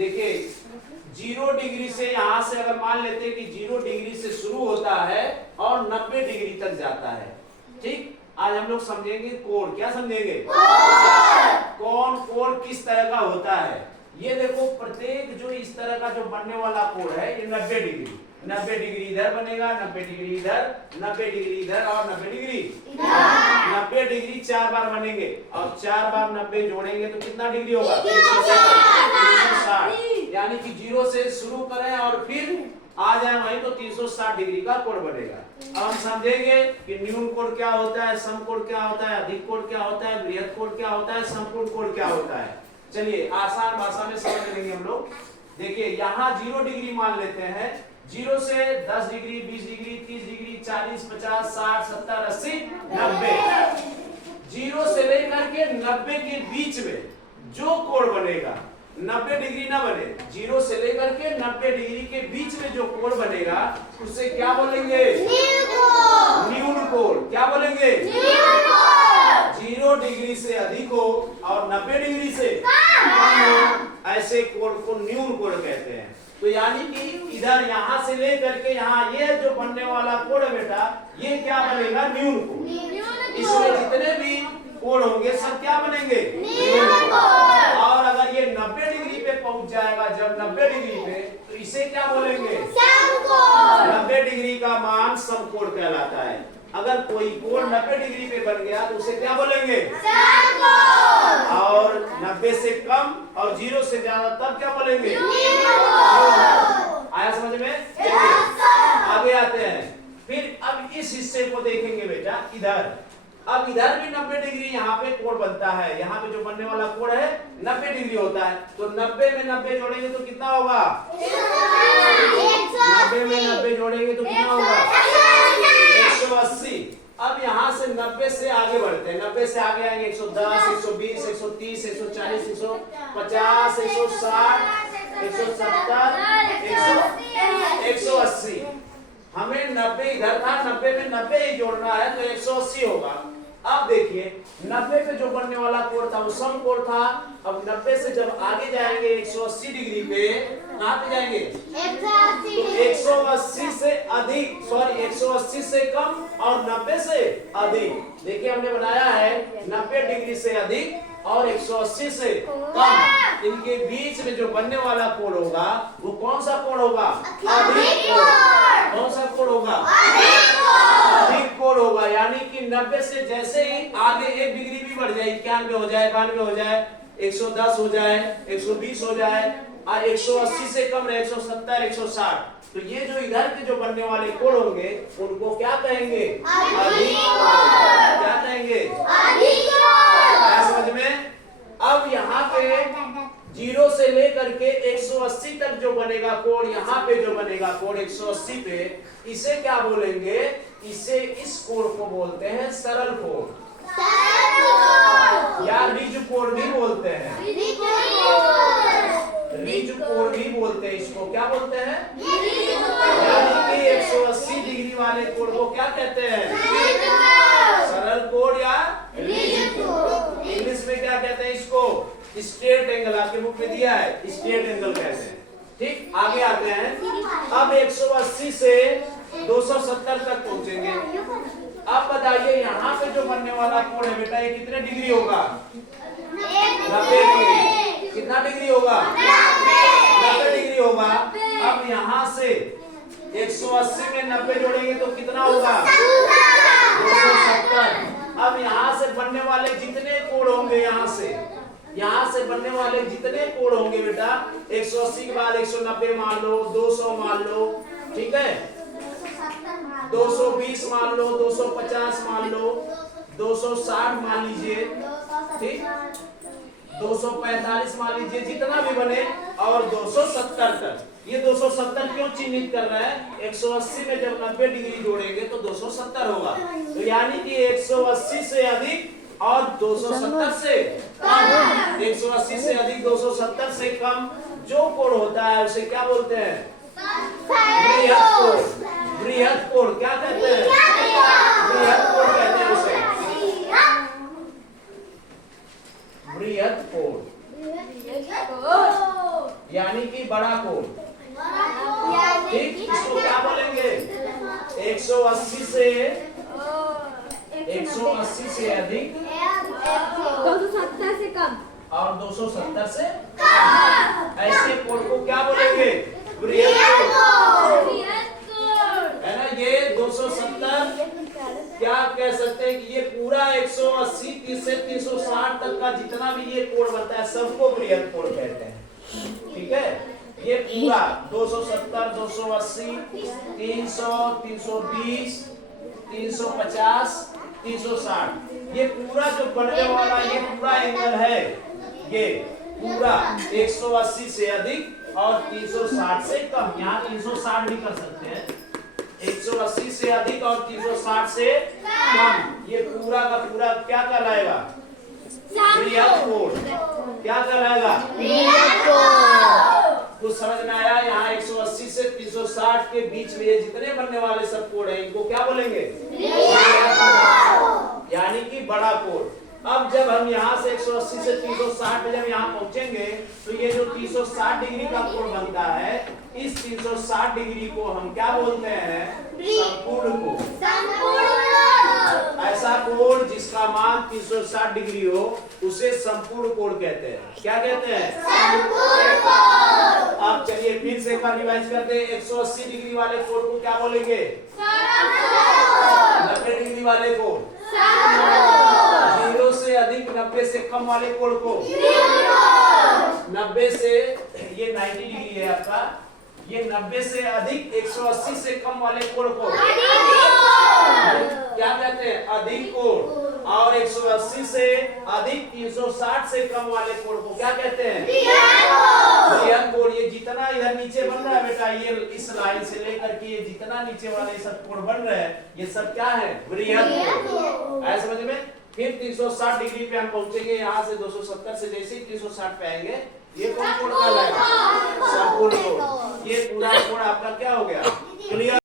देखिए 0 डिग्री से यहाँ से अगर मान लेते हैं कि 0 डिग्री से शुरू होता है और 90 डिग्री तक जाता है। ठीक, आज हम लोग समझेंगे कोण। क्या समझेंगे? कोण। कोण किस तरह का होता है ये देखो। प्रत्येक जो इस तरह का जो बनने वाला कोण है ये 90 डिग्री, 90 डिग्री इधर बनेगा, 90 डिग्री इधर, 90 डिग्री इधर और 90 डिग्री इधर। 90 डिग्री 4 बार बनेंगे और 4 बार 90 जोड़ेंगे तो कितना डिग्री होगा? 360। यानी कि 0 से शुरू करें और फिर आ जाए वहीं तो 360 डिग्री का कोण बनेगा। अब हम समझेंगे कि न्यून कोण क्या होता है, सम कोण क्या होता है, अधिक कोण क्या होता है, बृहद कोण क्या होता है, समकोण कोण क्या होता है। चलिए आसान भाषा में समझ लेंगे हम लोग। देखिए यहाँ 0 डिग्री मान लेते हैं। 0 से 10 डिग्री, 20 डिग्री, 30 डिग्री, 40, 50, 60, 70, 80, 90। 0 से लेकर के 90 के बीच में जो कोण बनेगा, 90 डिग्री ना बने, 0 से लेकर के 90 डिग्री के बीच में जो कोण बनेगा उसे क्या बोलेंगे? न्यून कोण। क्या बोलेंगे? 0 डिग्री से अधिक हो और 90 डिग्री से कम हो, ऐसे कोण को न्यून कोण कहते हैं। तो यानी कि इधर यहाँ से लेकर के यहाँ ये जो बनने वाला कोण है बेटा, ये क्या बनेगा? न्यून कोण। इसमें जितने भी कोण होंगे सब क्या बनेंगे? न्यून कोण। और अगर ये 90 डिग्री पे पहुंच जाएगा, जब 90 डिग्री पे, तो इसे क्या बोलेंगे? समकोण। 90 डिग्री का मान समकोण कहलाता है। अगर कोई कोण 90 डिग्री पे बन गया तो उसे क्या बोलेंगे? समकोण। और 90 से कम और 0 से ज्यादा तब क्या बोलेंगे? आया समझ में? आगे आते हैं। फिर अब इस हिस्से को देखेंगे बेटा इधर। अब इधर भी 90 डिग्री यहाँ पे कोण बनता है। यहाँ पे जो बनने वाला कोण है 90 डिग्री होता है। तो 90 में 90 जोड़ेंगे तो कितना होगा? 90 में 90 जोड़ेंगे तो कितना होगा? 180। अब यहाँ से 90 से आगे बढ़ते हैं। 90 से आगे आएंगे 110, 120, 130, 140, 150, 160, 170, 180। हमें 90 इधर था, 90 में 90 ही जोड़ना है तो 180 होगा। अब देखिए 90 पे जो बनने वाला कोण था वो समकोण था। अब 90 से जब आगे जाएंगे 180 डिग्री पे, कहाँ पे जाएंगे? 180 से अधिक, सॉरी 180 से कम और 90 से अधिक। देखिए हमने बनाया है 90 डिग्री से अधिक और 180 से कम। इनके बीच में जो बनने वाला कोण होगा वो कौन सा कोण होगा? अधिक कोण। कौन सा कोण होगा? अधिक कोण होगा। यानी कि 90 से जैसे ही आगे 1 डिग्री भी बढ़ जाए, 91 हो जाए, 92 हो जाए, 110 हो जाए, 120 हो जाए और 180 से कम रहे 170, 160, तो ये जो इधर के जो बनने वाले कोण होंगे उनको क्या कहेंगे? अधिक कोण। क्या कहेंगे? अधिक कोण। क्या समझ में? अब यहाँ पे 0 से लेकर के 180 तक जो बनेगा कोण, यहाँ पे जो बनेगा कोण 180 पे, इसे क्या बोलेंगे? इसे इस कोण को बोलते हैं सरल कोण या रिज कोण भी बोलते हैं। रिज कोण भी बोलते हैं इसको। क्या बोलते हैं? यानी कि 180 डिग्री वाले कोण को क्या कहते हैं? सरल कोण या रिज कोण। इंग्लिश में क्या कहते हैं इसको? Straight angle. आपके बुक में दिया है, स्ट्रेट एंगल कहते हैं। ठीक, आगे आते हैं। अब 180 से 270 तक पहुंचेंगे। अब बताइए यहाँ पे जो बनने वाला कोण है बेटा ये कितने डिग्री होगा? 90 डिग्री। कितना डिग्री होगा? 90 डिग्री होगा। अब यहाँ से 180 में 90 जोड़ेंगे तो कितना होगा? 270। अब यहाँ से बनने वाले जितने कोण होंगे, यहाँ से बनने वाले जितने कोण होंगे बेटा, 180 के बाद 190 मान लो, 200 मान लो, ठीक है, 220 मान लो, 250 मान लो, 260 मान लीजिए, ठीक, 245 मान लीजिए, जितना भी बने, और 270 तक। ये 270 क्यों चिन्हित कर रहा है? 180 में जब 90 डिग्री जोड़ेंगे तो 270 होगा। तो यानी कि 180 से अधिक और 270 से कम। 180 से अधिक 270 से कम जो कोण होता है उसे क्या बोलते हैं? बृहद कोण। बृहद कोण क्या कहते हैं? बृहद कोण कहते हैं उसे। बृहद कोण यानी कि बड़ा कोण। ठीक, इसको क्या बोलेंगे? 180 से अधिक 270 से कम और 270 से ऐसे कोण को क्या बोलेंगे? बृहद कोण। है ना, ये 270 क्या कह सकते हैं कि ये पूरा 180 30 से 360 तक का जितना भी ये कोण बनता है सबको बृहद कोण कहते हैं। ठीक है, ये पूरा 270 280 300 320 350 360 ये पूरा जो बनने वाला ये पूरा एंगल है, ये पूरा 180 से अधिक और 360 से कम। यहाँ 360 भी कर सकते हैं। 180 से अधिक और 360 से कम, ये पूरा का पूरा क्या कहलाएगा? बृहद कोण। क्या कहलाएगा? कुछ समझ में आया? यहाँ 180 से 360 के बीच में ये जितने बनने वाले सब कोण हैं इनको क्या बोलेंगे? यानी कि बड़ा कोण। अब जब हम यहाँ से 180 से 360 पे जब यहाँ पहुंचेंगे तो ये जो 360 डिग्री का कोण बनता है, इस 360 डिग्री को हम क्या बोलते हैं? संपूर्ण कोण। ऐसा कोण जिसका मान 360 डिग्री हो उसे संपूर्ण कोण कहते हैं। क्या कहते हैं? संपूर्ण कोण। अब चलिए फिर से एक बार रिवाइज करते हैं। 180 डिग्री वाले कोण को क्या बोलेंगे? 90 डिग्री वाले को 0 से अधिक 90 से कम वाले कोण को 90 से, ये 90 डिग्री है आपका, ये 90 से अधिक 180 से कम वाले कोण को क्या कहते हैं? अधिक कोण। और 180 से अधिक 360 से कम वाले कोण को क्या कहते हैं? बृहद कोण। ये जितना इधर नीचे बन रहा है बेटा, ये इस लाइन से लेकर के ये जितना नीचे वाले सब कोण बन रहे हैं ये सब क्या है? बृहद कोण। ऐसा समझ में? फिर 360 डिग्री पे हम पहुंचेंगे। यहाँ से 270 से जैसे ही 360 पे आएंगे ये कौन